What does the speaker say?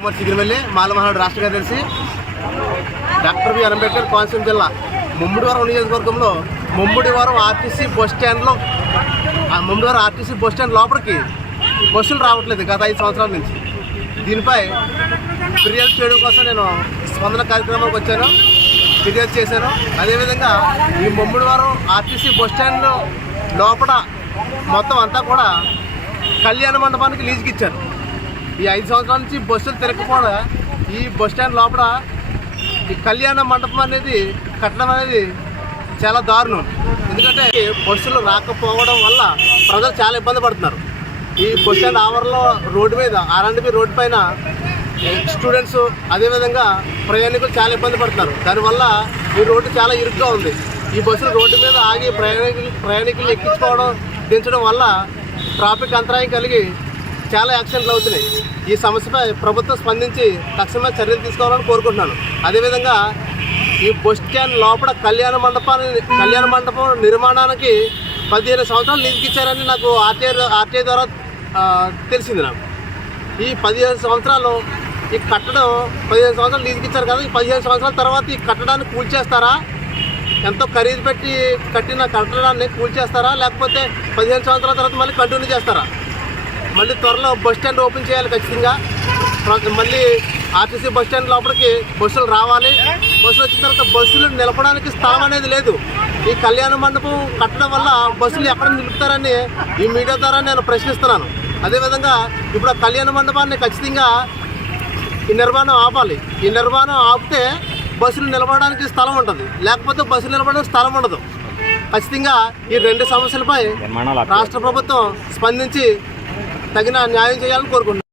కుమార్ సిగిరివెల్లి మాలమహానాడు రాష్ట్ర కార్యదర్శి doctor B Ambedkar Konaseema జిల్లా ముమ్మిడివరం నియోజకవర్గంలో ముమ్మిడివరం ఆర్టీసీ బస్ స్టాండ్ లోపలికి బస్సులు రావట్లేదు గత 5 సంవత్సరాల నుంచి. దీనిపై ఫిర్యాదు చేయడం కోసం నేను స్పందన కార్యక్రమానికి వచ్చాను, ఫిర్యాదు చేశాను. అదేవిధంగా ఈ ముమ్మిడివరం ఆర్టీసీ బస్ స్టాండ్ లోపల మొత్తం అంతా కూడా కళ్యాణ మండపానికి లీజుకి ఇచ్చారు. ఈ 5 సంవత్సరాల నుంచి బస్సులు తిరగకపోవడం, ఈ బస్ స్టాండ్ లోపల ఈ కళ్యాణ మండపం అనేది కట్టడం అనేది చాలా దారుణం. ఎందుకంటే బస్సులు రాకపోవడం వల్ల ప్రజలు చాలా ఇబ్బంది పడుతున్నారు. ఈ బస్ స్టాండ్ ఆవరణలో రోడ్డు మీద R&B రోడ్డు పైన స్టూడెంట్స్ అదేవిధంగా ప్రయాణికులు చాలా ఇబ్బంది పడుతున్నారు. దానివల్ల ఈ రోడ్డు చాలా ఇరుగ్గా ఉంది. ఈ బస్సులు రోడ్డు మీద ఆగి ప్రయాణికులు ఎక్కించుకోవడం దించడం వల్ల ట్రాఫిక్ అంతరాయం కలిగి చాలా యాక్సిడెంట్లు అవుతున్నాయి. ఈ సమస్యపై ప్రభుత్వం స్పందించి తక్షణమే చర్యలు తీసుకోవాలని కోరుకుంటున్నాను. అదేవిధంగా ఈ బస్ స్టాండ్ లోపల కళ్యాణ మండపం నిర్మాణానికి 15 సంవత్సరాలు లీజుకి ఇచ్చారని నాకు ఆర్టీఐ ద్వారా తెలిసింది. నాకు ఈ 15 సంవత్సరాలు ఈ కట్టడం 15 సంవత్సరాలు లీజుకి ఇచ్చారు కదా, ఈ 15 సంవత్సరాల తర్వాత ఈ కట్టడాన్ని కూల్చేస్తారా, ఎంతో ఖరీదు పెట్టి కట్టిన కట్టడాన్ని కూల్చేస్తారా, లేకపోతే 15 సంవత్సరాల తర్వాత మళ్ళీ కంటిన్యూ చేస్తారా? మళ్ళీ త్వరలో బస్ స్టాండ్ ఓపెన్ చేయాలి ఖచ్చితంగా. మళ్ళీ ఆర్టీసీ బస్ స్టాండ్ లోపలికి బస్సులు రావాలి. బస్సులు వచ్చిన తర్వాత బస్సులు నిలపడానికి స్థలం అనేది లేదు. ఈ కళ్యాణ మండపం కట్టడం వల్ల బస్సులు ఎక్కడ నిలుపుతారని ఈ మీడియా ద్వారా నేను ప్రశ్నిస్తున్నాను. అదేవిధంగా ఇప్పుడు ఆ కళ్యాణ మండపాన్ని ఖచ్చితంగా ఈ నిర్మాణం ఆపాలి. ఈ నిర్మాణం ఆపితే బస్సులు నిలబడడానికి స్థలం ఉంటుంది, లేకపోతే బస్సులు నిలబడడానికి స్థలం ఉండదు. ఖచ్చితంగా ఈ 2 సమస్యలపై రాష్ట్ర ప్రభుత్వం స్పందించి తగిన న్యాయం చేయాలని కోరుకుంటున్నాను.